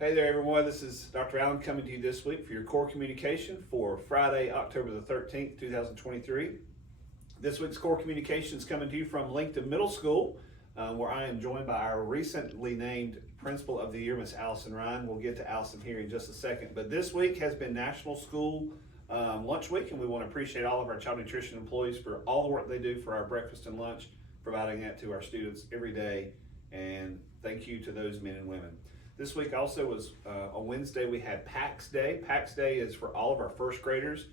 Hey there everyone, this is Dr. Allen coming to you this week for your core communication for Friday, October the 13th, 2023. This week's core communication is coming to you from Lincolnton Middle School, where I am joined by our recently named Principal of the Year, Miss Allison Rhyne. We'll get to Allison here in just a second. But this week has been National School Lunch Week, and we want to appreciate all of our child nutrition employees for all the work they do for our breakfast and lunch, providing that to our students every day. And thank you to those men and women. This week also was on Wednesday we had PAX Day. PAX Day is for all of our first graders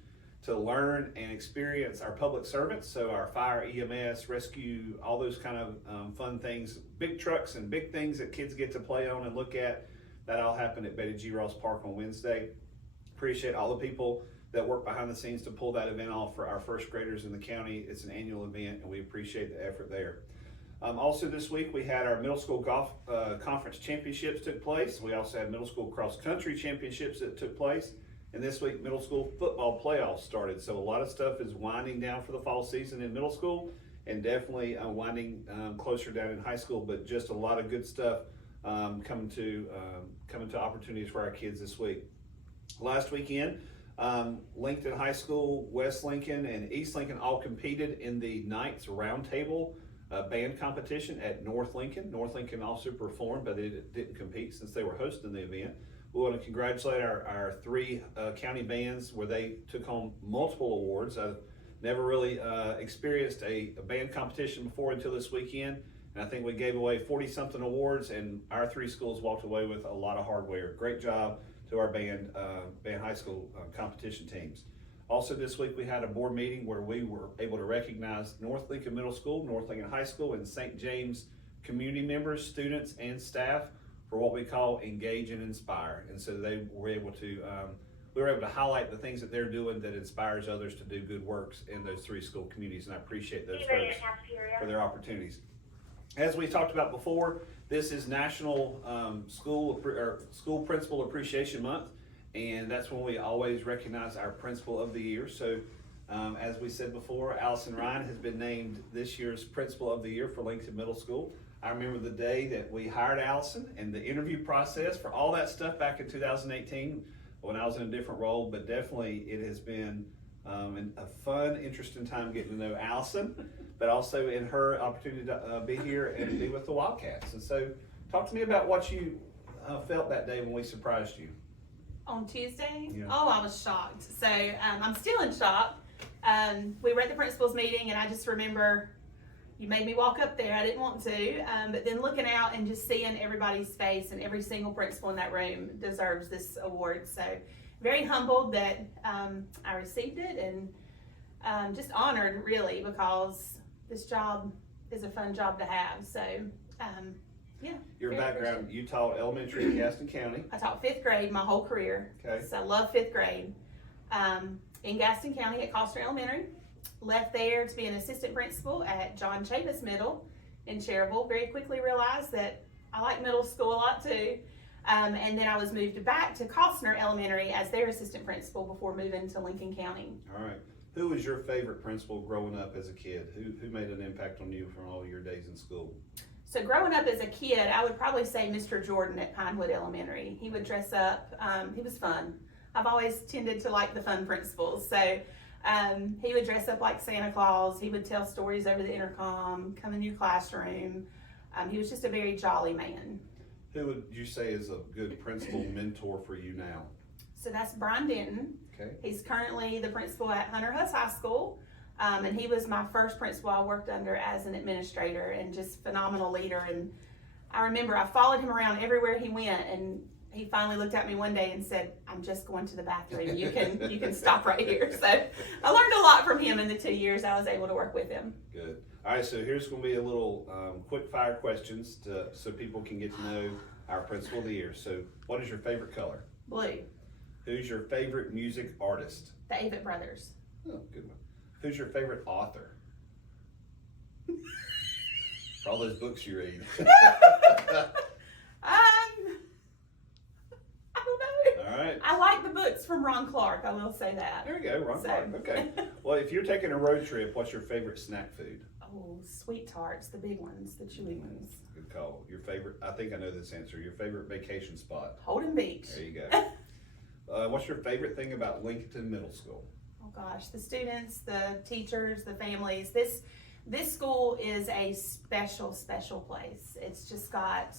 to learn and experience our public servants, so our fire, EMS, rescue, all those kind of fun things, big trucks and big things that kids get to play on and look at. That all happened at Betty G. Ross Park on Wednesday. Appreciate all the people that work behind the scenes to pull that event off for our first graders in the county. It's an annual event and we appreciate the effort there. Also this week we had our middle school golf conference championships took place. We also had middle school cross country championships that took place. And this week middle school football playoffs started. So a lot of stuff is winding down for the fall season in middle school and definitely winding closer down in high school, but just a lot of good stuff coming to opportunities for our kids this week. Last weekend, Lincoln High School, West Lincoln, and East Lincoln all competed in the Knights Roundtable band competition at North Lincoln. North Lincoln also performed, but they didn't compete since they were hosting the event. We want to congratulate our three county bands where they took home multiple awards. I've never really experienced a band competition before until this weekend, and I think we gave away 40-something awards, and our three schools walked away with a lot of hardware. Great job to our band high school competition teams. Also this week we had a board meeting where we were able to recognize North Lincoln Middle School, North Lincoln High School, and St. James community members, students, and staff for what we call Engage and Inspire. And so they were able to, we were able to highlight the things that they're doing that inspires others to do good works in those three school communities, and I appreciate those folks for their opportunities. As we talked about before, this is National School Principal Appreciation Month. And that's when we always recognize our Principal of the Year. So as we said before, Allison Rhyne has been named this year's Principal of the Year for Lincolnton Middle School. I remember the day that we hired Allison and the interview process for all that stuff back in 2018 when I was in a different role, but definitely it has been a fun, interesting time getting to know Allison, but also in her opportunity to be here and be with the Wildcats. And so talk to me about what you felt that day when we surprised you. On Tuesday? Yeah. Oh, I was shocked. So I'm still in shock. We were at the principal's meeting and I just remember you made me walk up there. I didn't want to, but then looking out and just seeing everybody's face, and every single principal in that room deserves this award. So very humbled that I received it, and just honored really, because this job is a fun job to have. So yeah. Your background, you taught elementary in Gaston County. I taught 5th grade my whole career. Okay. So I love 5th grade. In Gaston County at Costner Elementary. Left there to be an assistant principal at John Chavis Middle in Cherryville. Very quickly realized that I like middle school a lot too. And then I was moved back to Costner Elementary as their assistant principal before moving to Lincoln County. All right. Who was your favorite principal growing up as a kid? Who made an impact on you from all your days in school? So growing up as a kid, I would probably say Mr. Jordan at Pinewood Elementary. He would dress up. He was fun. I've always tended to like the fun principals. So he would dress up like Santa Claus. He would tell stories over the intercom, come in your classroom. He was just a very jolly man. Who would you say is a good principal mentor for you now? So that's Brian Denton. Okay. He's currently the principal at Hunter Huss High School. And he was my first principal I worked under as an administrator, and just phenomenal leader. And I remember I followed him around everywhere he went, and he finally looked at me one day and said, "I'm just going to the bathroom. You can stop right here." So I learned a lot from him in the 2 years I was able to work with him. Good. All right, so here's going to be a little quick fire questions so people can get to know our Principal of the Year. So what is your favorite color? Blue. Who's your favorite music artist? The Avett Brothers. Oh, good one. Who's your favorite author? For all those books you read. I don't know. All right. I like the books from Ron Clark, I will say that. There we go, Ron So. Clark. Okay. Well, if you're taking a road trip, what's your favorite snack food? Oh, Oh, sweet tarts, the big ones, the chewy ones. Good call. Your favorite, I think I know this answer, your favorite vacation spot? Holden Beach. There you go. What's your favorite thing about Lincolnton Middle School? Oh gosh, the students, the teachers, the families. This school is a special place. It's just got,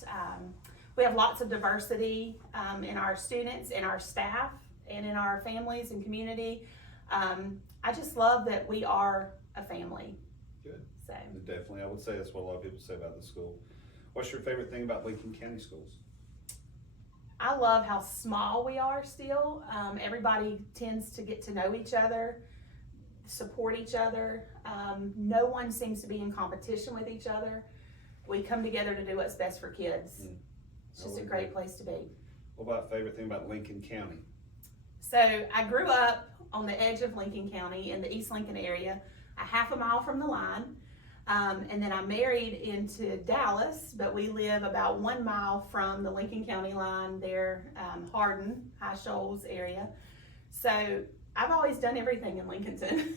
we have lots of diversity in our students, in our staff, and in our families and community. I just love that we are a family. Good. So Definitely, I would say that's what a lot of people say about the school. What's your favorite thing about Lincoln County Schools? I love how small we are still. Everybody tends to get to know each other, support each other. No one seems to be in competition with each other. We come together to do what's best for kids. It's just a great place to be. What about favorite thing about Lincoln County? So I grew up on the edge of Lincoln County in the East Lincoln area, a half a mile from the line. And then I married into Dallas, but we live about 1 mile from the Lincoln County line there, Hardin, High Shoals area. So I've always done everything in Lincolnton.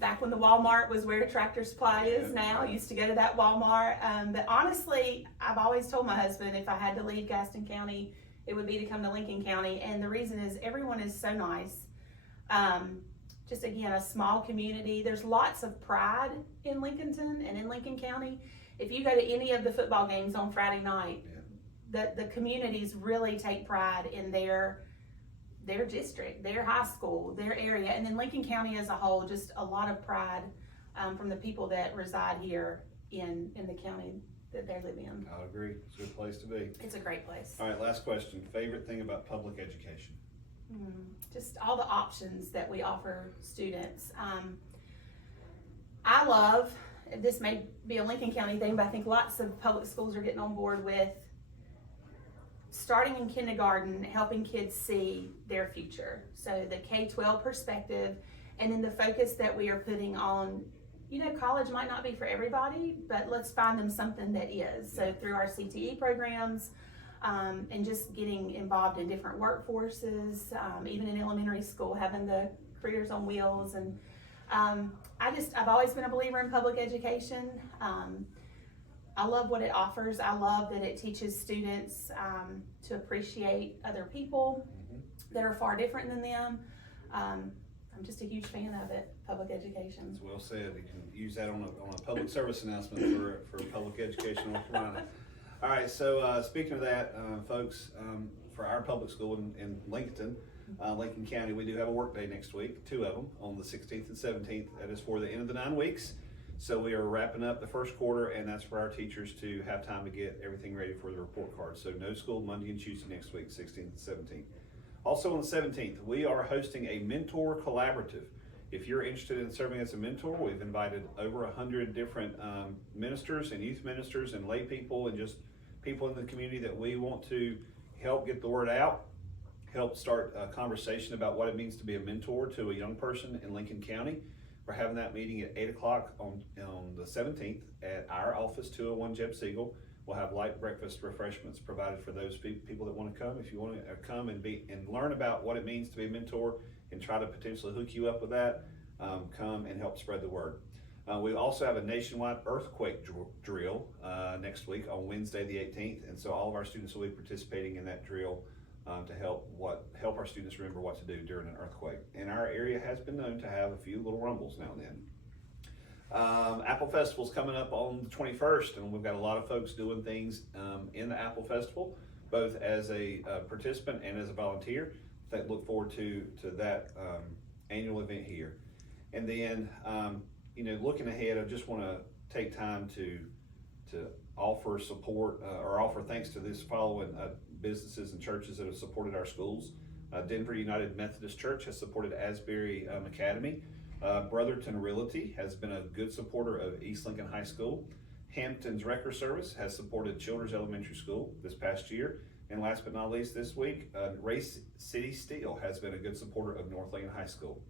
Back when the Walmart was where Tractor Supply is now, I used to go to that Walmart. But honestly, I've always told my husband if I had to leave Gaston County, it would be to come to Lincoln County. And the reason is everyone is so nice. Just again, a small community. There's lots of pride in Lincolnton and in Lincoln County. If you go to any of the football games on Friday night, the communities really take pride in their district, their high school, their area, and then Lincoln County as a whole, just a lot of pride from the people that reside here in the county that they live in. I agree. It's a good place to be. It's a great place. All right, last question. Favorite thing about public education? Just all the options that we offer students. I love, this may be a Lincoln County thing, but I think lots of public schools are getting on board with starting in kindergarten, helping kids see their future. So the K-12 perspective, and then the focus that we are putting on, college might not be for everybody, but let's find them something that is. So through our CTE programs, and just getting involved in different workforces, even in elementary school, having the careers on wheels. And I've always been a believer in public education. I love what it offers. I love that it teaches students to appreciate other people that are far different than them. I'm just a huge fan of it, public education. It's well said. You can use that on a public service announcement for public education in North Carolina. All right, so speaking of that, folks, for our public school in Lincolnton, Lincoln County, we do have a work day next week, 2 of them, on the 16th and 17th. That is for the end of the 9 weeks. So we are wrapping up the first quarter, and that's for our teachers to have time to get everything ready for the report card. So no school Monday and Tuesday next week, 16th and 17th. Also on the 17th, we are hosting a mentor collaborative. If you're interested in serving as a mentor, we've invited over 100 different ministers and youth ministers and lay people and just people in the community that we want to help get the word out, help start a conversation about what it means to be a mentor to a young person in Lincoln County. We're having that meeting at 8 o'clock on the 17th at our office, 201 Jeb Siegel. We'll have light breakfast refreshments provided for those people that want to come. If you want to come and learn about what it means to be a mentor and try to potentially hook you up with that, come and help spread the word. We also have a nationwide earthquake drill next week on Wednesday the 18th, and so all of our students will be participating in that drill to help our students remember what to do during an earthquake. And our area has been known to have a few little rumbles now and then. Apple Festival's coming up on the 21st, and we've got a lot of folks doing things in the Apple Festival, both as a participant and as a volunteer. That look forward to that annual event here. And then, looking ahead, I just want to take time to offer support or offer thanks to this following businesses and churches that have supported our schools. Denver United Methodist Church has supported Asbury Academy. Brotherton Realty has been a good supporter of East Lincoln High School. Hampton's Wrecker Service has supported Children's Elementary School this past year. And last but not least this week, Race City Steel has been a good supporter of North Lincoln High School.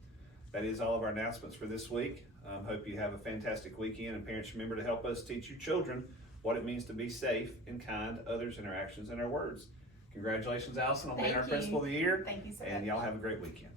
That is all of our announcements for this week. Hope you have a fantastic weekend, and parents, remember to help us teach your children what it means to be safe and kind to others in our actions and our words. Congratulations, Allison, on being our Principal of the Year. Thank you so much. And y'all have a great weekend.